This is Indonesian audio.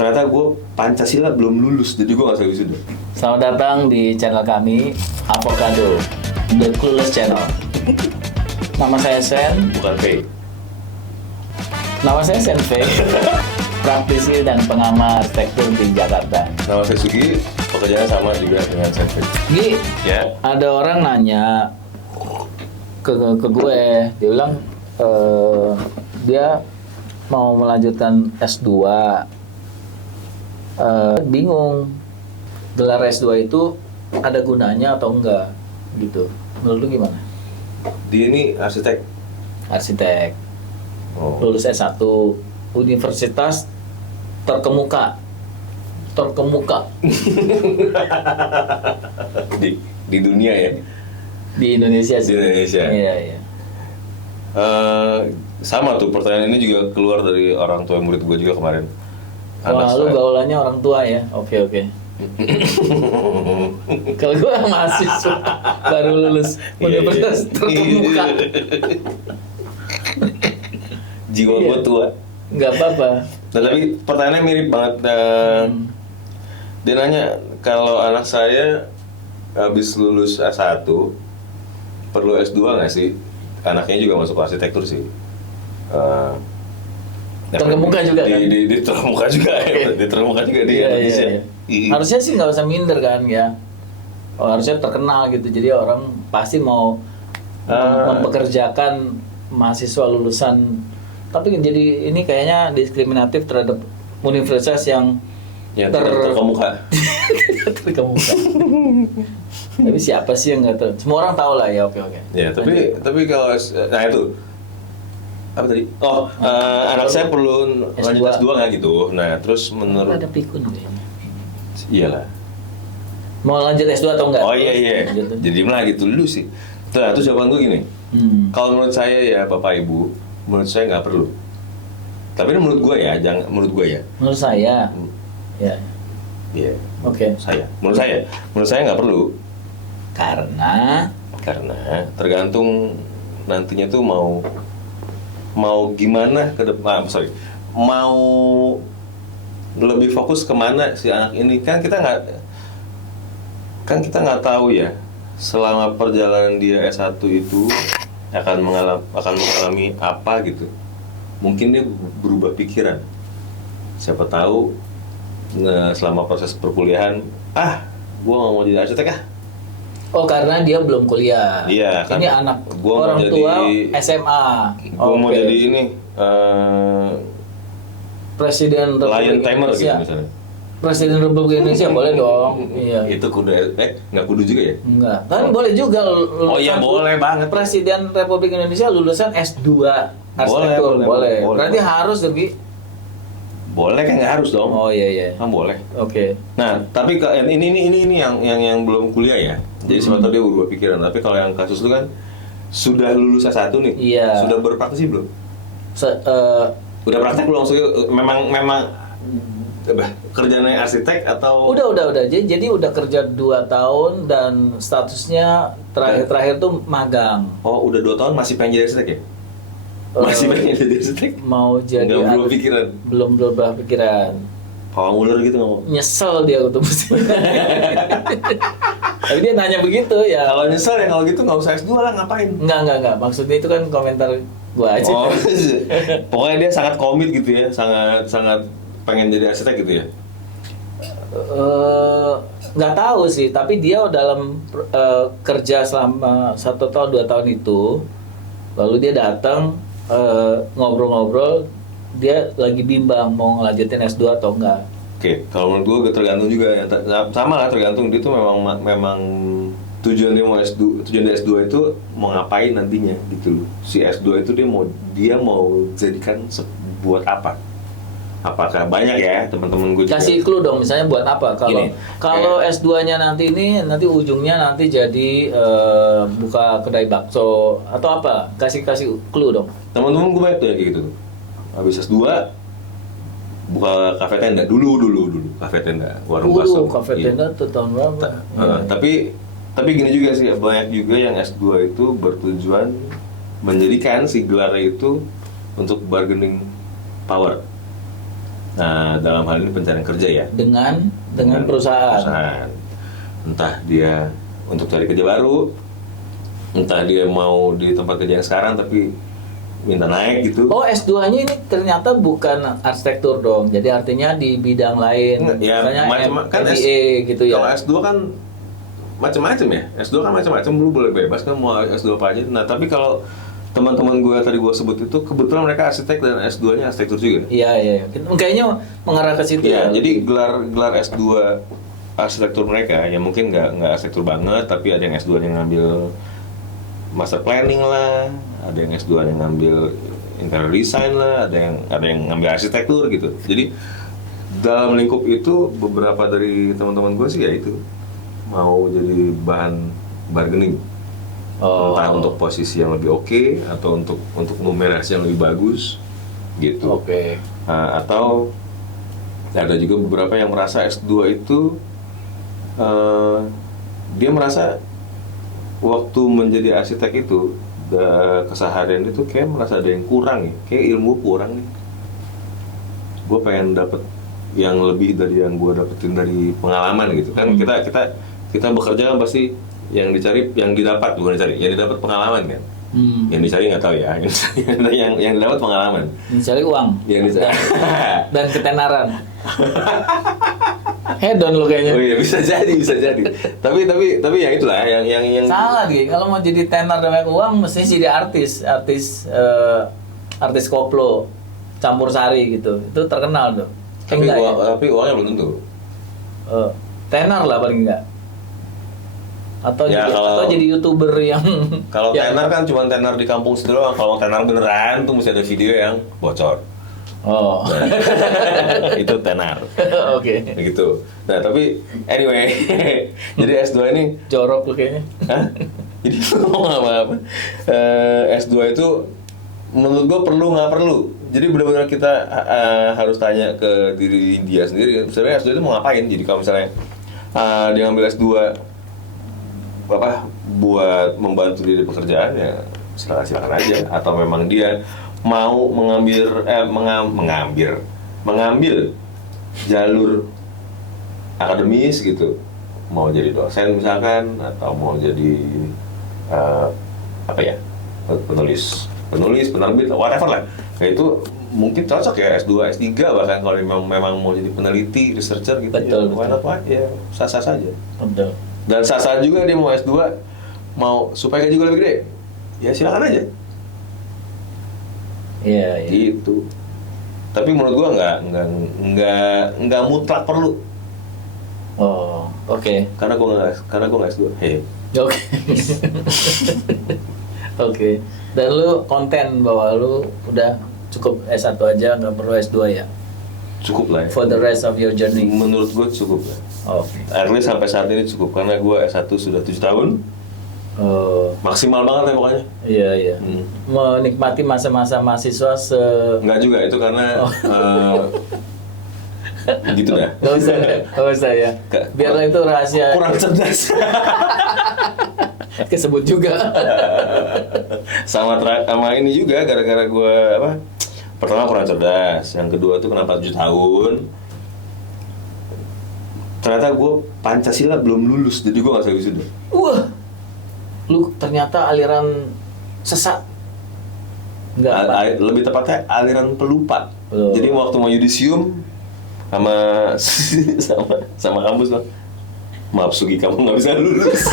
ternyata gue Pancasila belum lulus, jadi gue nggak usah wisuda. Selamat datang di channel kami, Avocado, The Clueless Channel. Nama saya Sen. Bukan P. Nama saya Sen V. Praktisi dan pengamat arsitektur di Jakarta. Nama saya Sugi, pekerjaannya sama juga dengan Senfit. Gi, Ya. ada orang nanya ke gue, dia bilang dia mau melanjutkan S2. Bingung, gelar S2 itu ada gunanya atau enggak gitu. Menurut lu gimana? Dia ini arsitek. Arsitek, Oh. lulus S1, universitas terkemuka di dunia ya. di Indonesia Di sih. Indonesia. Iya. Sama tuh pertanyaan ini juga keluar dari orang tua murid gue juga kemarin. Wah, lu gaulannya orang tua ya. Oke. Kalau gue mahasiswa baru lulus universitas terkemuka. Jiwa Iya. gue tua. Nggak apa-apa. Nah, tapi pertanyaannya mirip banget. Dia nanya, kalau anak saya habis lulus S1 perlu S2 nggak sih? Anaknya juga masuk arsitektur sih. Terkemuka juga kan? Di terkemuka juga ya. Di terkemuka juga di Indonesia. Iya. Harusnya sih nggak usah minder kan ya. Harusnya terkenal gitu. Jadi orang pasti mau mempekerjakan mahasiswa lulusan. Tapi jadi ini kayaknya diskriminatif terhadap universitas yang terkemuka. terkemuka. Tapi siapa sih yang nggak tahu? Semua orang tahu lah ya. Oke. Ya, tapi kalau nah itu apa tadi? Oh, anak saya perlu lanjut S2 nggak gitu. Nah, terus menurut Ada pikun kayaknya. iyalah. Mau lanjut S2 atau enggak? Oh iya. Gitu. Jadi malah gitu dulu sih. Terus jawaban gue gini. Kalau menurut saya ya Bapak Ibu, menurut saya nggak perlu. Tapi ini menurut gue ya, jangan menurut gue ya. Menurut saya, ya. Iya. Oke. Menurut saya nggak perlu. Karena Tergantung nantinya tuh mau gimana ke depan. Mau lebih fokus kemana si anak ini, kan kita nggak tahu ya selama perjalanan dia S1 itu akan mengalami apa gitu. Mungkin dia berubah pikiran, siapa tahu selama proses perkuliahan, gua nggak mau jadi arsitek . oh karena dia belum kuliah. Iya, kan Ini anak gua orang mau tua jadi- SMA. Gua mau Oke. jadi ini Presiden lion Republik timer gitu Indonesia. misalnya. Presiden Republik Indonesia boleh dong. Iya. Itu kudu nggak kudu juga ya? Enggak. Kan boleh juga lulusan. Oh iya, boleh banget. Presiden Republik Indonesia lulusan S2 arsitektur. Boleh. Berarti harus lebih. Boleh kan, nggak harus dong. Oh iya. Kan boleh. Oke. Nah, tapi ini yang belum kuliah ya. Jadi siapa tahu dia berubah pikiran. Tapi kalau yang kasus itu kan sudah lulus S1 nih. Iya. Sudah berpraktisi belum? Udah praktek belum? Maksudnya memang kerjanya arsitek atau Udah. Jadi udah kerja 2 tahun dan statusnya terakhir tuh magang. Oh, udah 2 tahun masih pengen jadi arsitek ya? Masih pengen jadi arsitek? Mau jadi Nggak belum pikiran? belum berubah pikiran. Pawang ular gitu nggak mau? Nyesel dia ketemu sih. Tapi dia nanya begitu ya. Kalau nyesel ya kalau gitu nggak usah S2 lah, ngapain? Enggak. Maksudnya itu kan komentar gua aja. Oh, pokoknya dia sangat komit gitu ya, sangat pengen jadi arsitek gitu ya. Nggak tahu sih, tapi dia dalam kerja selama 1 tahun 2 tahun itu, lalu dia datang ngobrol-ngobrol, dia lagi bimbang mau ngelanjutin S2 atau enggak. Oke, kalau menurut gue tergantung juga ya. Sama lah, tergantung dia tuh memang tujuan dari S2 itu mau ngapain nantinya gitu loh. Si S2 itu dia mau jadikan buat apa? Apakah banyak ya teman-teman gue juga. Kasih clue dong, misalnya buat apa? Kalau S2-nya nanti ujungnya nanti jadi buka kedai bakso atau apa? Kasih clue dong. Teman-teman gue banyak tuh ya kayak gitu tuh. Habis S2 buka kafe tenda dulu kafe tenda, warung bakso. Kafe Iya. tenda tuh tahun berapa? Tapi gini juga sih, banyak juga yang S2 itu bertujuan menjadikan si gelarnya itu untuk bargaining power. Nah, dalam hal ini pencarian kerja ya. Dengan perusahaan. Entah dia untuk cari kerja baru, entah dia mau di tempat kerja yang sekarang tapi minta naik gitu. Oh, S2-nya ini ternyata bukan arsitektur dong. Jadi artinya di bidang lain. Ya, Misalnya kan MBA gitu ya. Kalau S2 kan macam-macam ya. S2 kan macam-macam, lu boleh bebas kan mau S2 apa aja. Nah, tapi kalau teman-teman gue tadi gue sebut itu kebetulan mereka arsitek dan S2-nya arsitektur juga. Iya. Kayaknya mengarah ke situ Iya, ya. jadi gelar S2 arsitektur mereka ya mungkin nggak arsitektur banget, tapi ada yang S2-nya ngambil master planning lah, ada yang S2-nya ngambil interior design lah, ada yang ngambil arsitektur gitu. Jadi dalam lingkup itu beberapa dari teman-teman gue sih ya itu mau jadi bahan bargaining. Entah untuk posisi yang lebih oke atau untuk numerasi yang lebih bagus gitu. Oke. Atau ada juga beberapa yang merasa S2 itu dia merasa waktu menjadi arsitek itu keseharian itu kayak merasa ada yang kurang ya, kayak ilmu kurang nih. Gue pengen dapet yang lebih dari yang gue dapetin dari pengalaman gitu kan. Kita bekerja kan pasti yang didapat pengalaman kan. Yang dicari nggak tahu ya, yang didapat pengalaman. Mencari uang. Dan ketenaran. Hedon lo kayaknya. Oh iya, bisa jadi. Tapi ya itulah yang Salah dia. Kalau mau jadi tenar dan banyak uang, mesti jadi artis koplo, campur sari gitu. Itu terkenal tuh. Tapi uangnya belum tentu. Tenar lah paling enggak. Atau jadi YouTuber yang kalau tenar kan cuma tenar di kampung situ doang. Kalau tenar beneran tuh mesti ada video yang bocor. Oh. Itu tenar. Oke. Gitu. Nah, tapi anyway, jadi S2 ini jorok tuh kayaknya. Hah? Jadi ngomong apa? S2 itu menurut gua perlu nggak perlu. Jadi benar-benar kita harus tanya ke diri dia sendiri. Sebenarnya S2 itu mau ngapain? Jadi kalau misalnya dia ngambil S2 buat membantu dia di pekerjaan ya silakan aja, atau memang dia mau mengambil jalur akademis gitu, mau jadi dosen misalkan, atau mau jadi penulis, penerbit, whatever lah. Nah, itu mungkin cocok ya S2, S3 bahkan kalau memang mau jadi peneliti, researcher gitu. Betul. Ya sah-sah saja. Betul. Dan sah-sah juga dia mau S2, mau supaya gaji gue lebih gede, ya silakan aja. Iya. Gitu. Tapi menurut gue nggak mutlak perlu. Oh, oke. Karena gue nggak S2. Hey. Oke. Oke. Dan lu konten bahwa lu udah cukup S1 aja, nggak perlu S2 ya? Cukup lah ya. For the rest of your journey. Menurut gue cukup lah. Oke. At least sampai saat ini cukup, karena gue S1 sudah 7 tahun. Maksimal banget ya pokoknya. Iya. Menikmati masa-masa mahasiswa Enggak juga, itu karena gitu dah. Gak usah ya. Biar itu rahasia. Kurang cerdas. Kesebut juga. sama ini juga gara-gara gue pertama kurang cerdas, yang kedua tuh kenapa 7 tahun. Ternyata gue Pancasila belum lulus, jadi gue gak bisa wisuda. Wah, lu ternyata aliran sesat. Lebih tepatnya aliran pelupa. Jadi waktu mau yudisium sama kampus, maaf Sugi, kamu nggak bisa lulus.